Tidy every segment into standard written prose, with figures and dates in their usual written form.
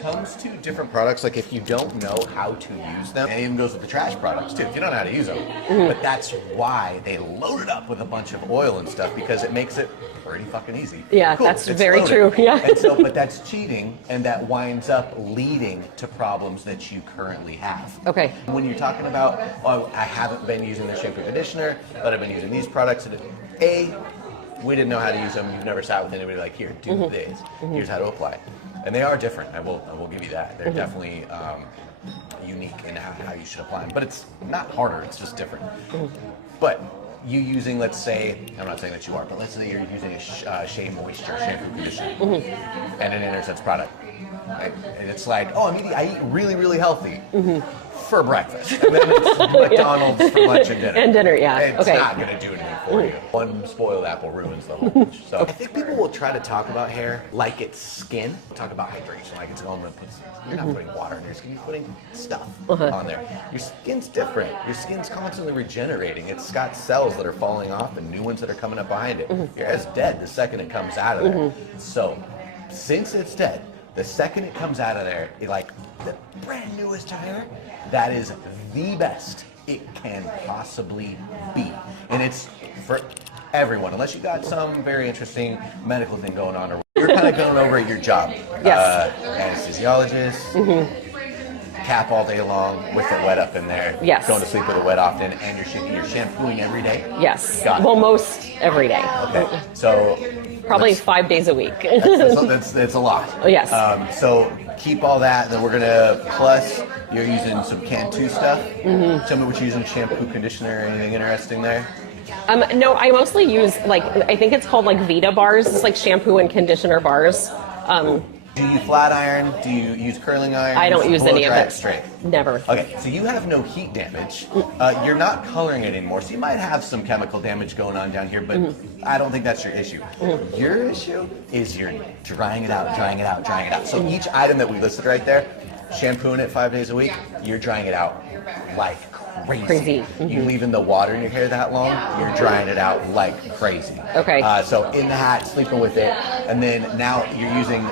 comes to different products, like if you don't know how to use them, and it even goes with the trash products too, if you don't know how to use them. But that's why they load it up with a bunch of oil and stuff, because it makes it pretty fucking easy. Yeah, cool. that's very true. Yeah. And so, but that's cheating, and that winds up leading to problems that you currently have. Okay. When you're talking about, oh, I haven't been using the shampoo conditioner, but I've been using these products, and we didn't know how to use them. You've never sat with anybody like, here, do this. Here's how to apply. And they are different. I will give you that. They're definitely unique in how you should apply them. But it's not harder. It's just different. But you using, let's say, I'm not saying that you are, but let's say you're using a Shea Moisture shampoo conditioner and an Intersense product. Right? And it's like, oh, I eat really, really healthy. For breakfast, and then it's McDonald's for lunch and dinner. And dinner, yeah. It's not going to do anything for you. One spoiled apple ruins the whole bunch. So I think people will try to talk about hair like it's skin. Talk about hydration like it's going to put. You're not putting water in your skin. You're putting stuff on there. Your skin's different. Your skin's constantly regenerating. It's got cells that are falling off and new ones that are coming up behind it. Your hair's dead the second it comes out of there. So since it's dead, the second it comes out of there, like the brand newest hair, that is the best it can possibly be. And it's for everyone, unless you got some very interesting medical thing going on. Or we're kind of going over your job. Yes. Anesthesiologist, cap all day long with it wet up in there. Yes. Going to sleep with it wet often, and you're shampooing every day? Yes. Got it. Well, most every day. Okay. So probably 5 days a week. that's a lot. Yes. So keep all that, and then we're gonna, plus you're using some Cantu stuff. Tell me what you're using, shampoo, conditioner, anything interesting there? No, I mostly use, like, I think it's called like Vita bars. It's like shampoo and conditioner bars. Do you flat iron? Do you use curling iron? I don't use any of it it. Straight? Never. Okay, so you have no heat damage. You're not coloring it anymore, so you might have some chemical damage going on down here, but I don't think that's your issue. Your issue is you're drying it out, drying it out, drying it out. So each item that we listed right there, shampooing it 5 days a week, you're drying it out like crazy. You leaving the water in your hair that long, you're drying it out like crazy. Okay. So in the hat, sleeping with it, and then now you're using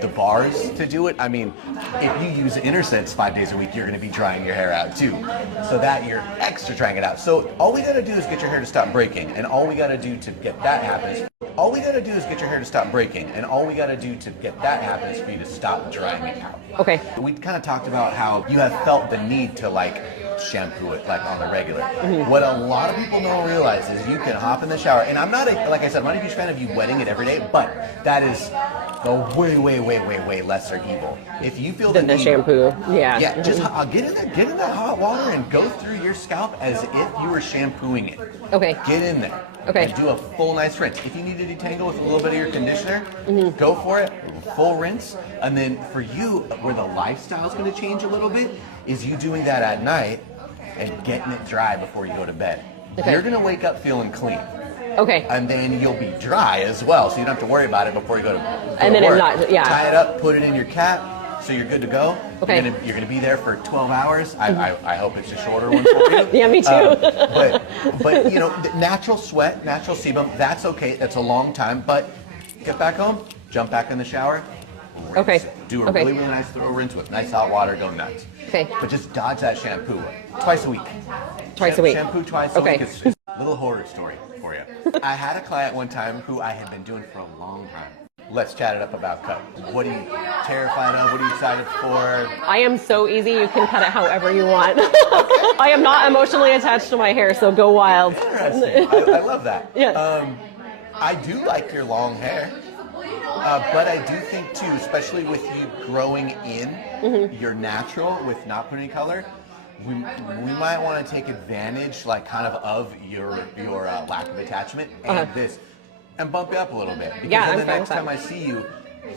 the bars to do it. I mean, if you use Intersense 5 days a week, you're going to be drying your hair out too. So that you're extra drying it out. So all we got to do is get your hair to stop breaking, and all we got to do to get that happens. All we got to do is get your hair to stop breaking, and all we got to do to get that happens for you to stop drying it out. Okay. We kind of talked about how you have felt the need to like shampoo it like on the regular. What a lot of people don't realize is you can hop in the shower, and I'm not like I said, I'm not a huge fan of you wetting it every day, but that is a way lesser evil. If you feel the shampoo, yeah, just get in that hot water and go through your scalp as if you were shampooing it. Okay. Get in there. Okay. And do a full nice rinse. If you need to detangle with a little bit of your conditioner, go for it. Full rinse. And then for you, where the lifestyle is going to change a little bit, is you doing that at night and getting it dry before you go to bed. Okay. You're going to wake up feeling clean. Okay. And then you'll be dry as well, so you don't have to worry about it before you go to and then work. Tie it up, put it in your cap, so you're good to go. Okay. You're gonna be there for 12 hours. I hope it's a shorter one for you. Yeah, me too. But you know, natural sweat, natural sebum, that's okay. That's a long time. But get back home, jump back in the shower. Rinse it. Do a really nice thorough rinse with nice hot water. Go nuts. Okay. But just dodge that shampoo twice a week. Twice a week. Shampoo twice a week. It's a little horror story for you. I had a client one time who I had been doing for a long time. Let's chat it up about cut. What are you terrified of? What are you excited for? I am so easy. You can cut it however you want. I am not emotionally attached to my hair, so go wild. Interesting. I love that. Yeah. I do like your long hair. But I do think too, especially with you growing in your natural with not putting any color, we might want to take advantage, like kind of your lack of attachment and this, and bump you up a little bit. Because then the next time I see you,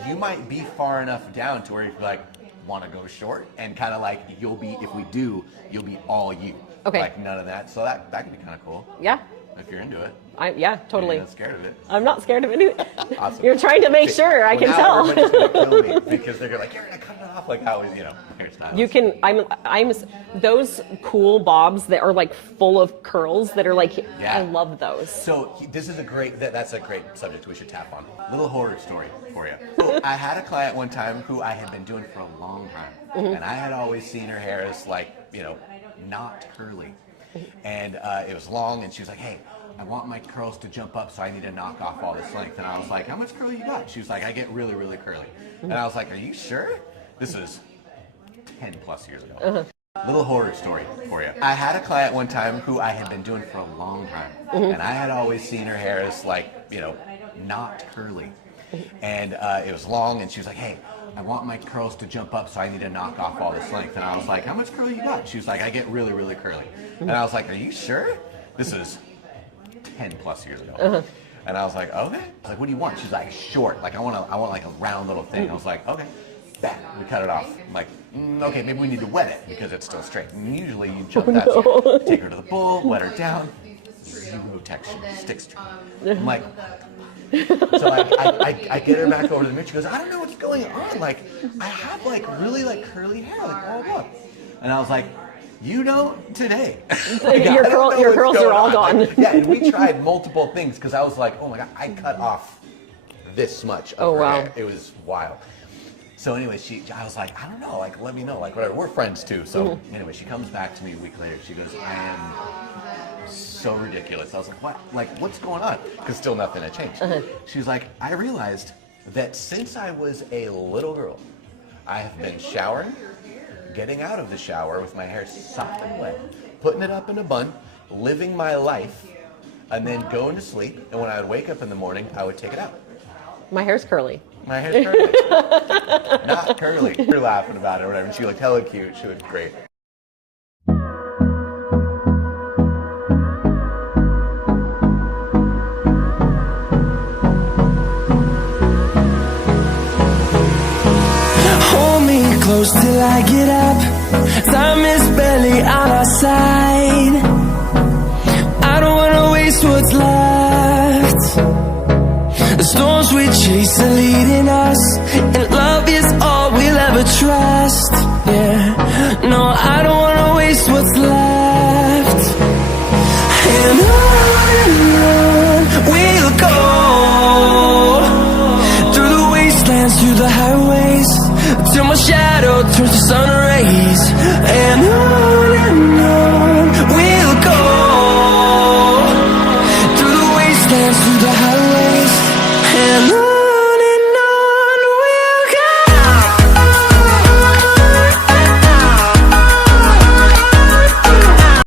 you might be far enough down to where you like want to go short, and kind of like you'll be, if we do, you'll be all you. Okay. Like none of that. So that could be kind of cool. Yeah. if you're into it. Yeah, totally. You're not scared of it. I'm not scared of anything. Awesome. You're trying to make sure. I can tell. Everybody's gonna kill me because they're like, you're gonna cut it off like how hairstyles. You can. I'm those cool bobs that are like full of curls that are like. Yeah. I love those. So this is that's a great subject we should tap on. Little horror story for you. So I had a client one time who I had been doing for a long time, and I had always seen her hair as like not curly, and it was long, and she was like, hey, I want my curls to jump up, so I need to knock off all this length. And I was like, how much curl you got? She was like, I get really, really curly. And I was like, are you sure? This was 10 plus years ago. Little horror story for you. I had a client one time who I had been doing for a long time, and I had always seen her hair as like, not curly. And it was long, and she was like, hey, I want my curls to jump up, so I need to knock off all this length. And I was like, how much curl you got? She was like, I get really, really curly. And I was like, are you sure? This was 10 plus years ago. And I was like, okay. I was like, what do you want? She's like, short. Like I want like a round little thing. I was like, okay. Bam. We cut it off. I'm like, okay, maybe we need to wet it because it's still straight. And usually you jump that. So you take her to the bowl, wet her down. Zero texture. Sticks to her. I'm like, so I get her back over to the mirror. She goes, I don't know what's going on. Like, I have like really like curly hair, like blah blah. And I was like, today. Like, your curls are all gone. Like, yeah, and we tried multiple things because I was like, oh my god, I cut off this much of her hair. It was wild. So anyway, I was like, I don't know, like let me know, like whatever. We're friends too. So anyway, she comes back to me a week later. She goes, I am so ridiculous. I was like, what? Like what's going on? Because still nothing had changed. She was like, I realized that since I was a little girl, I have been showering, getting out of the shower with my hair soft and wet, putting it up in a bun, living my life, and then going to sleep. And when I would wake up in the morning, I would take it out. My hair's curly. My hair's curly. Not curly. You're laughing about it or whatever. And she looked hella cute. She looked great. Hold me close till I get up. Time is barely on our side. I don't wanna waste what's left. The storms we chase are leading us, and love is all we'll ever trust. Yeah, no, I don't wanna waste what's left. And on we'll go, through the wastelands, through the highways, till my shadow turns to sun.